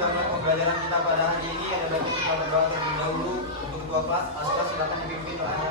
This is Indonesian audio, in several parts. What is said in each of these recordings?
kita mulai pembelajaran kita pada hari ini. Ada baiknya kita berdoa terlebih dahulu. Untuk ketua kelas, Aska silakan dipimpin doanya.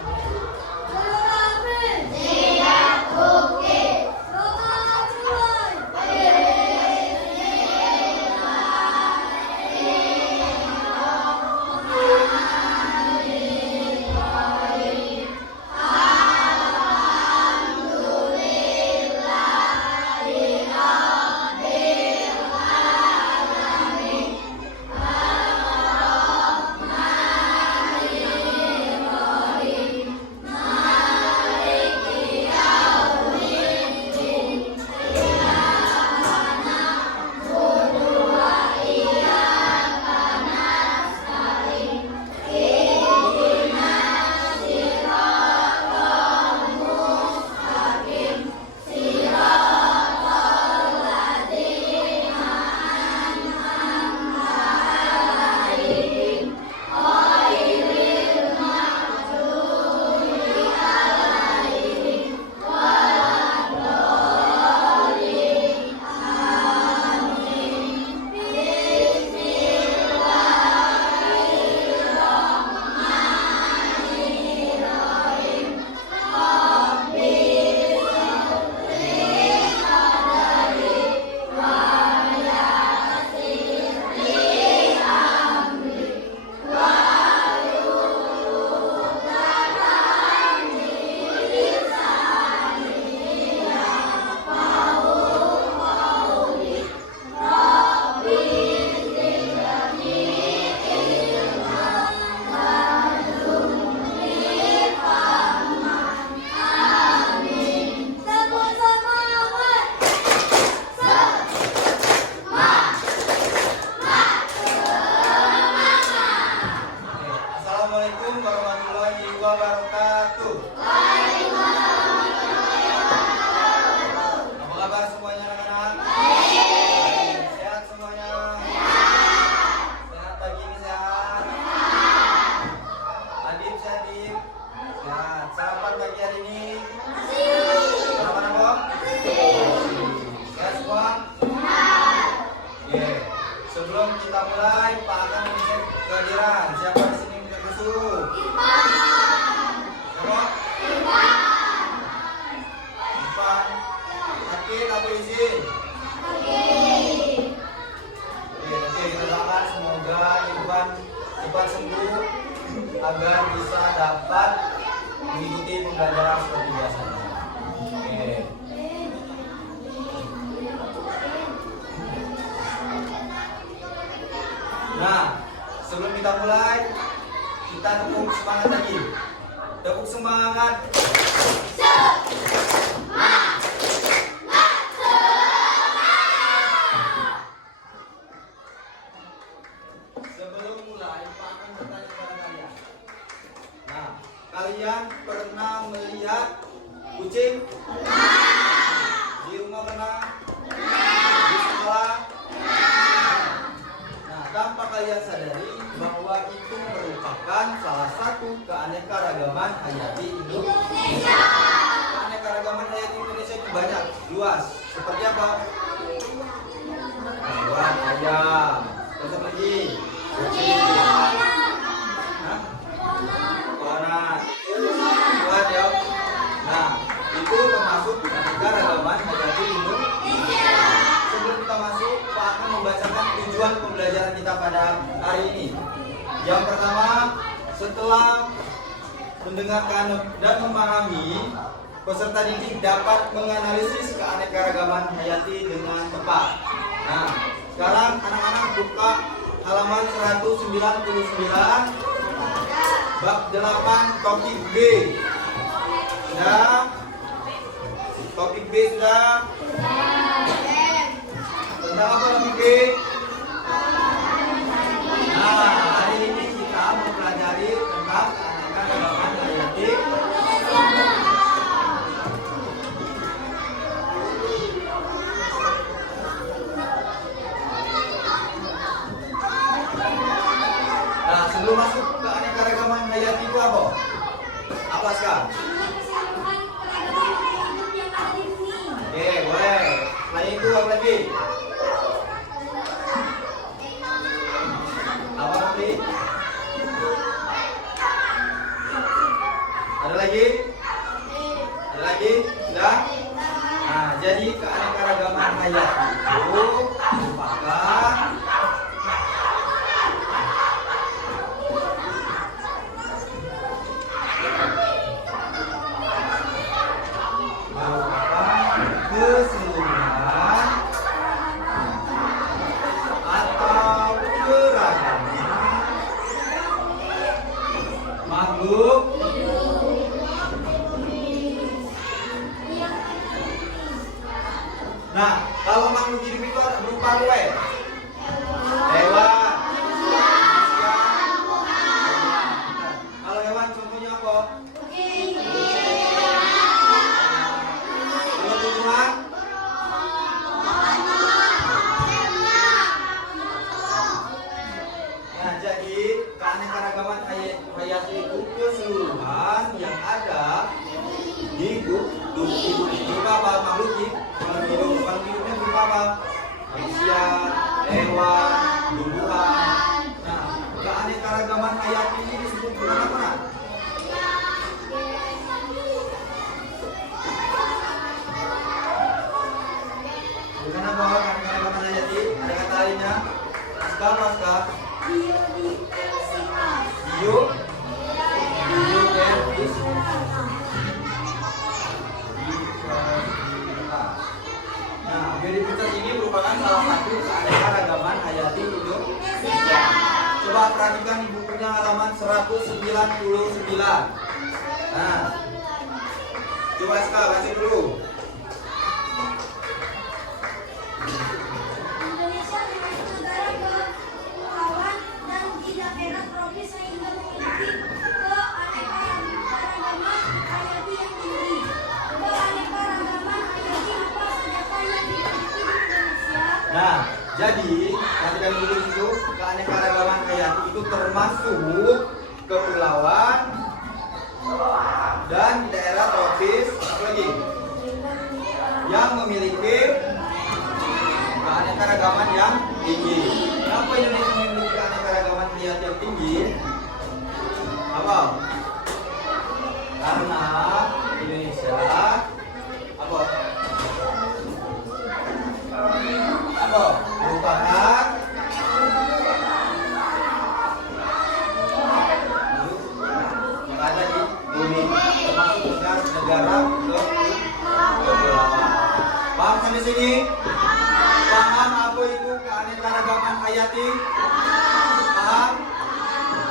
Assalamualaikum warahmatullahi wabarakatuh. Apa kabar semuanya anak-anak? Baik. Sehat semuanya? Sehat pagi ini sehat? Adib sehat Adib? Sehat. Sarapan pagi hari ini? Sarapan apa? Sehat semua? Oke. Sebelum kita mulai, Pak akan mengecek kehadiran. Siapa di sini? Irfan sakit atau izin? Oke, kita doakan semoga Irfan cepat sembuh agar bisa dapat mengikuti pembelajaran seperti biasanya. Oke. Nah, sebelum kita mulai, kita tepuk semangat lagi. Tepuk semangat. Sebelum mulai, Pak akan bertanya kepada kalian. Nah, kalian pernah melihat kucing? Di rumah pernah? Di sekolah? Nah, tanpa kalian sadari bahwa itu merupakan salah satu keanekaragaman hayati Indonesia. Keanekaragaman hayati Indonesia itu banyak, luas. Seperti apa? Hewan, ayam, terus apa lagi? Kucing. Hah? Koran. Hewan ya. Nah, itu termasuk keanekaragaman hayati Indonesia. Sebelum kita masuk, Pak akan membacakan tujuan pembelajaran kita pada hari ini. Yang pertama, setelah mendengarkan dan memahami, peserta didik dapat menganalisis keanekaragaman hayati dengan tepat. Nah, sekarang anak-anak buka halaman 199 bab 8 topik B. Sudah? Topik B sudah? Tentang apa topik B? Nah, hari ini kita mempelajari tentang keanekaragaman hayati. Nah, sebelum masuk ke keanekaragaman hayati itu apa? Apa sekarang? Oke, boleh. Selain itu apa lagi? keanekaragaman hayati itu keseluruhan yang ada di berupa apa? Makhluk hidupnya berupa apa? Manusia, hewan, tumbuhan. Nah, keanekaragaman hayati ini disebut dengan apa? Dengan apa keanekaragaman hayati? Ada kata lainnya? Pasca. Nah, biodiversitas ini merupakan salah satu keanekaragaman hayati Indonesia. Coba perhatikan di bukunya halaman 199. Nah, coba SK baca dulu. Indonesia termasuk negara kepulauan dan di daerah tropis sehingga memiliki keanekaragaman hayati yang tinggi. Keanekaragaman hayati apa saja yang dimiliki di Indonesia? Nah, jadi perhatikan dulu itu keanekaragaman hayati itu termasuk kepulauan dan di daerah tropis apa lagi yang memiliki keanekaragaman yang tinggi. Kenapa Indonesia memiliki keanekaragaman hayati yang tinggi? Apa? Karena Indonesia apa? Merupakan ada di bumi, termasuk negara kepulauan. Paham sampai sini? Paham apa itu keanekaragaman hayati? Paham?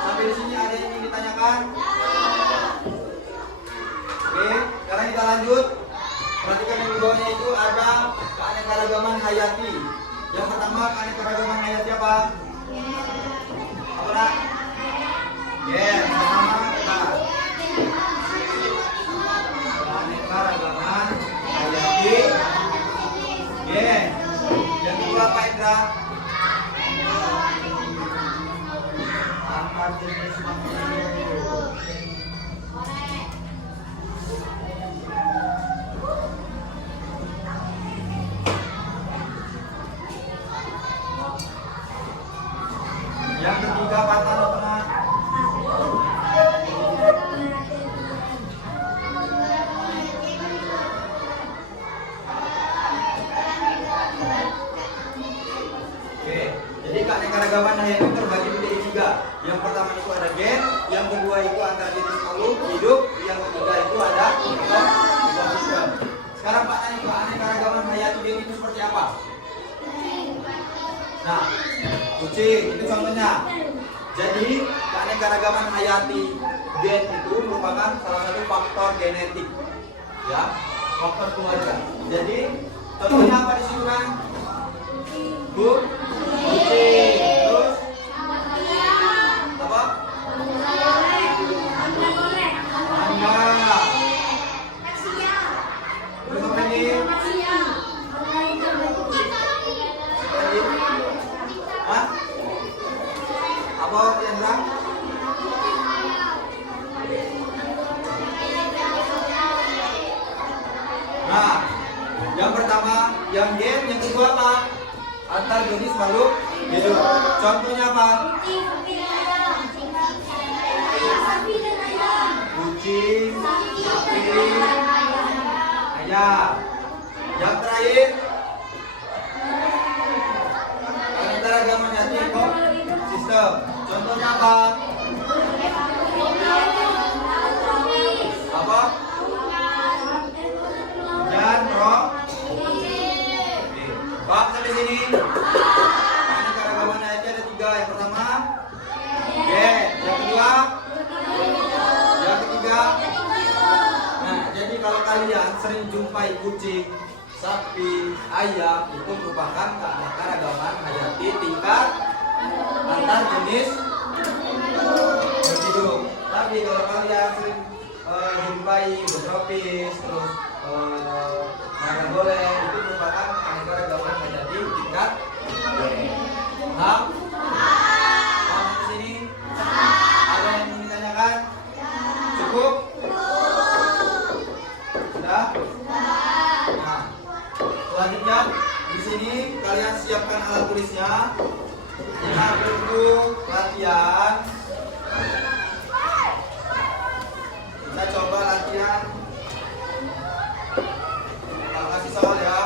Sampai di sini ada yang ingin ditanyakan? Oke, sekarang kita lanjut. Perhatikan yang di bawahnya itu ada keanekaragaman hayati. Yang pertama keanekaragaman hayati apa? Apa nak? Pertama kita keanekaragaman hayati. Yang kedua apa Indra? Antar jenis makhluk. Yang ketiga kata lo tengah. Oke, jadi keanekaragaman hayati terbagi menjadi tiga. Yang pertama itu ada gen, yang kedua itu antar jenis makhluk hidup, yang ketiga itu ada ekosistem. Sekarang Pak tanya keanekaragaman hayati gen itu seperti apa? Nah, kucing itu contohnya. Jadi keanekaragaman hayati gen itu merupakan salah satu faktor genetik, ya, faktor keluarga. Jadi contohnya apa di sini kan? Kucing, terus apa? Angga. Terus apa lagi? Hah? Apa Kendra? Nah, yang pertama yang gen, yang kedua apa? Antar jenis makhluk hidup. Contohnya apa? Kucing, sapi, ayam. Yang terakhir keanekaragaman hayati ekosistem. Contohnya apa? Apa? Dan roh. Paham sampai sini? Keanekaragaman hayati ada tiga. Yang pertama gen, yang kedua, yang ketiga. Nah, jadi kalau kalian sering jumpai kucing, sapi, ayam, itu merupakan keanekaragaman hayati tingkat antar jenis hidup. Tapi kalau kalian sering jumpai tropis, terus boleh, itu merupakan keanekaragaman hayati tingkat. Paham? Paham di sini? Nah, untuk latihan kita coba latihan. Kita kasih soal ya.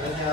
Terus ya.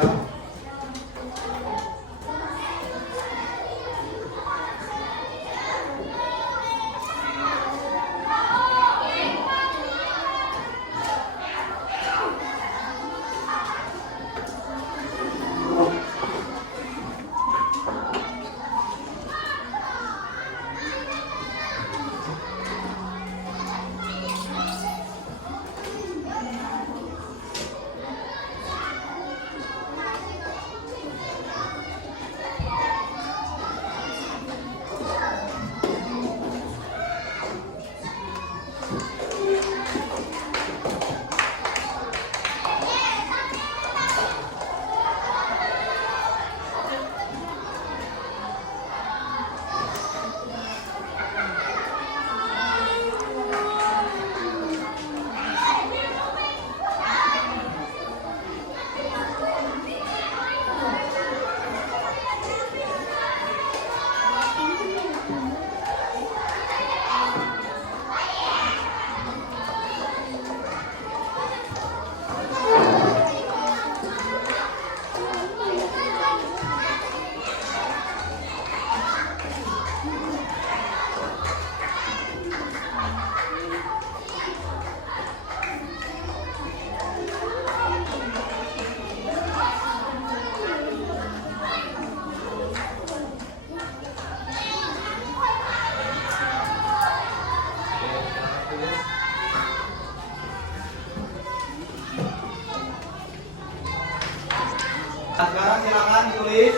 Nah, sekarang silakan ditulis.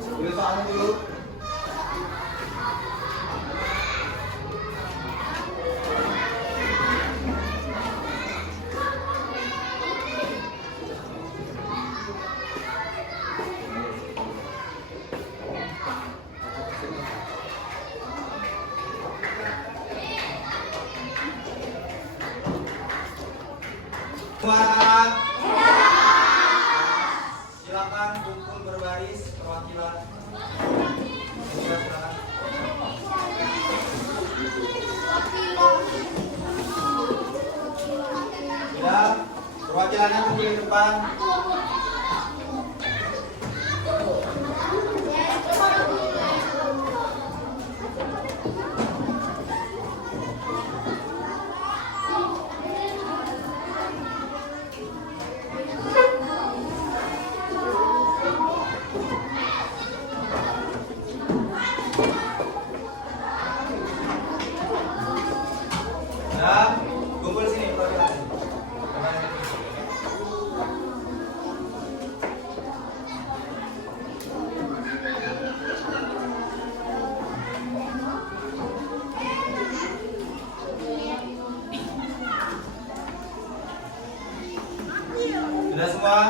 Tulis soalnya dulu. Semua silakan kumpul berbaris perwakilan. Silakan. Ya, perwakilannya kumpul di depan. Ya, kumpul sini perwakilan. Sudah semua?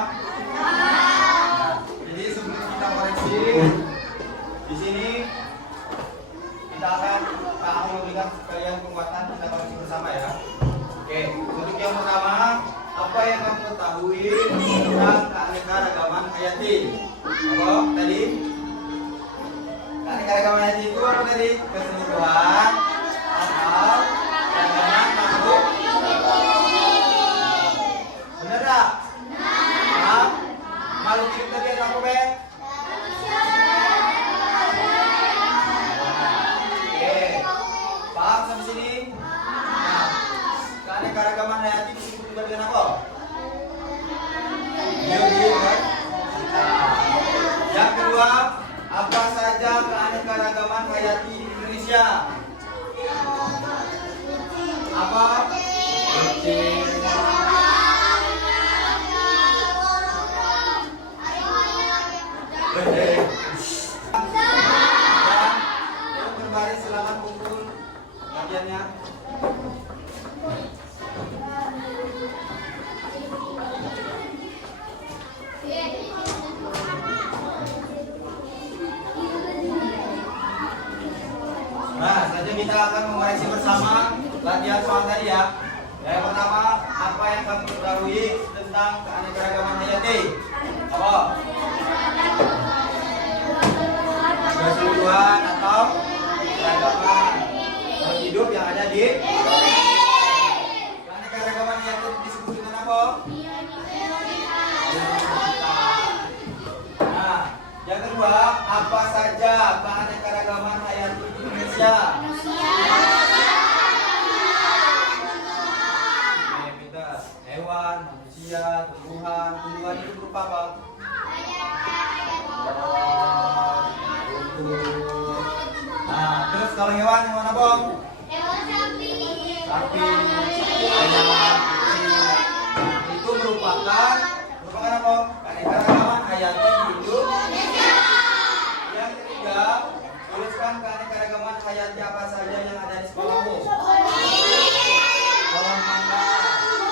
Jadi sebelum kita koreksi, di sini kita akan memberikan kalian penguatan, kita koreksi bersama ya. Oke, untuk yang pertama, apa yang kamu ketahui tentang keanekaragaman hayati? Apa tadi? Keanekaragaman hayati itu apa tadi? Keseluruhan atau keragaman makhluk. Bener tak? Makhluk hidup tadi ada apa, Be? kedua, apa saja keanekaragaman hayati di Indonesia? Apa? Kucing. Yang berbaris silakan kumpul latihannya. Nah, selanjutnya kita akan mengoreksi bersama latihan soal tadi ya. Yang pertama, apa yang kamu ketahui tentang keanekaragaman hayati? Apa? Keseluruhan atau keragaman makhluk hidup yang ada di keanekaragaman hayati disebut dengan apa? Nah, yang kedua, apa saja keanekaragaman hayati di Indonesia? Hewan, manusia, tumbuhan itu berupa apa? Nah, terus kalau hewan yang mana, Bang? Sapi, ayam, kucing. Itu merupakan apa? Keanekaragaman hayati hidup. Yang ketiga, tuliskan keanekaragaman hayati apa saja yang ada di sekolahmu. Kolam mangga,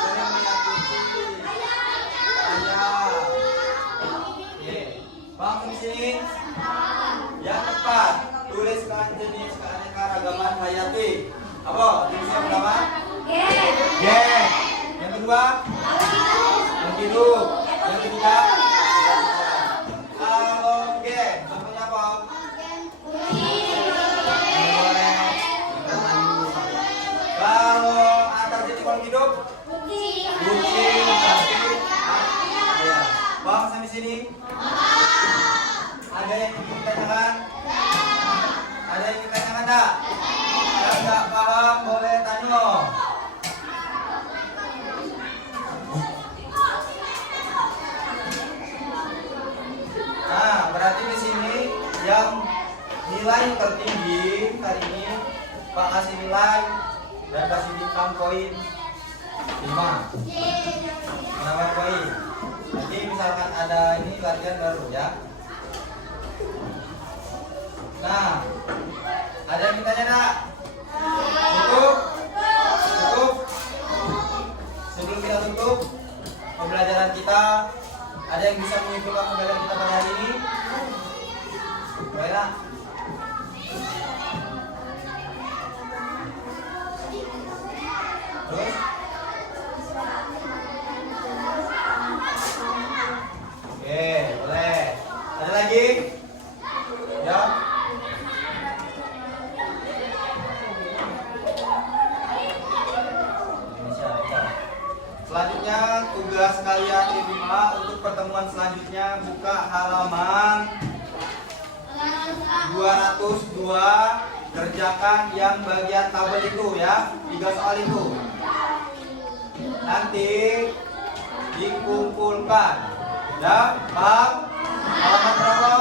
sering melihat kucing, ayam. Oke, Bang di sini. Yang keempat, tuliskan jenis keanekaragaman hayati. Apa? Jenisnya pertama? G. Yang kedua? Yang hidup. Yang ketiga? Kalau G, contohnya apa? Kalau antar jenis makhluk hidup? Kucing, sapi, ayam. Bang sampai sini? Ada yang ingin ditanyakan? Ada yang ingin ditanyakan tak? Yang nggak paham boleh tanya. Nah, berarti di sini yang nilai tertinggi hari ini Pak kasih nilai dan kasih bintang poin 5. Menambah poin. Nanti misalkan ada ini latihan baru ya. Nah, ada yang ditanya enggak? Tutup? Tutup? Sebelum kita tutup pembelajaran kita, ada yang bisa menyimpulkan pembelajaran kita pada hari ini? Boleh nak? Terus? Oke, boleh. Ada lagi? Ya? Selanjutnya tugas kalian di rumah untuk pertemuan selanjutnya buka halaman 202, kerjakan yang bagian tabel itu ya, 3 soal itu. Nanti dikumpulkan. Ya, paham? Halaman berapa?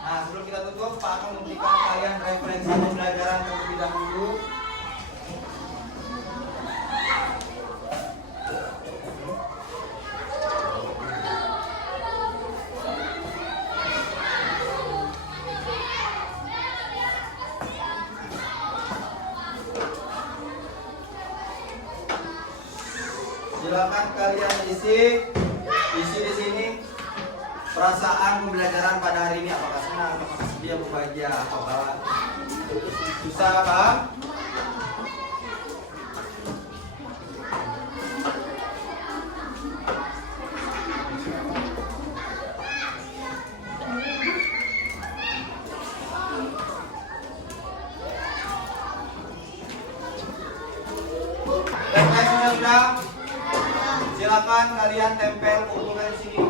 Nah, sebelum kita tutup, Pak akan memberikan kalian referensi pembelajaran terlebih dahulu. Silakan kalian isi di sini perasaan pembelajaran pada hari ini, apakah senang, apakah sedih, apakah bahagia, apakah susah, paham? Referensinya sudah? Silakan kalian tempel kumpulkan di sini.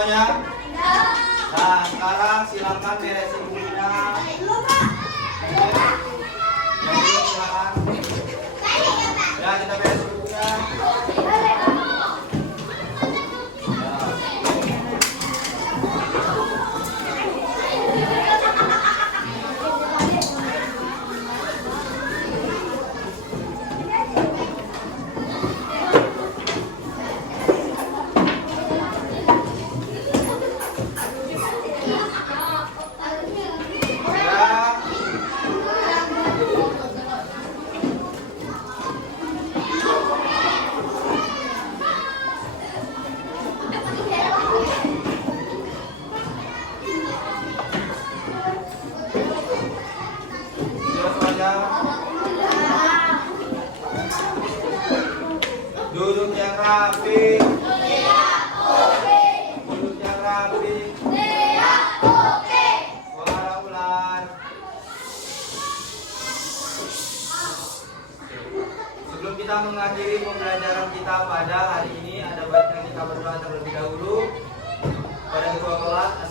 semuanya? Nah, sekarang silakan beresin bukunya. Yang belum silakan. Ya, kita beres bukunya. Duduk yang rapi. Duduk yang rapi. Suara ular. Sebelum kita mengakhiri pembelajaran kita pada hari ini, ada baiknya kita berdoa terlebih dahulu pada ketua kelas.